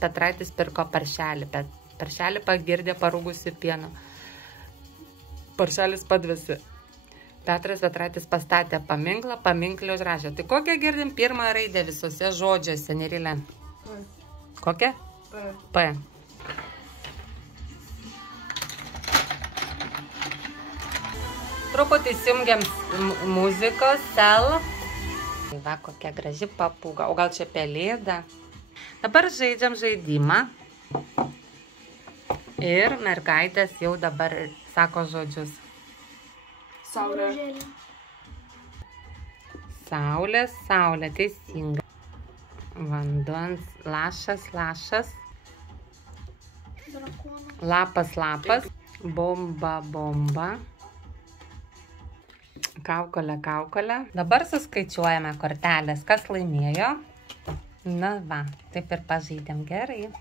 Petraitis pirko paršelį, bet paršelį pagirdė parūgusi pieno. Paršelis padvesi. Petras Petraitis pastatė paminklą, paminklį užrašė. Tai kokią girdim pirmą raidę visose žodžiuose, Nerilė? P. Kokia? P. P. Truputį įsijungiam muzikos, sel. Tai va, kokia graži papūga. O gal čia pelėda? Dabar žaidžiam žaidimą. Ir mergaitės jau dabar sako žodžius. Saulė. Saulė, saulė, teisinga. Vandens, lašas, lašas. Drakonas. Lapas, lapas. Bomba, bomba. Kaukolė, kaukolė. Dabar suskaičiuojame kortelės, kas laimėjo. Na va, taip ir pažaidėm gerai.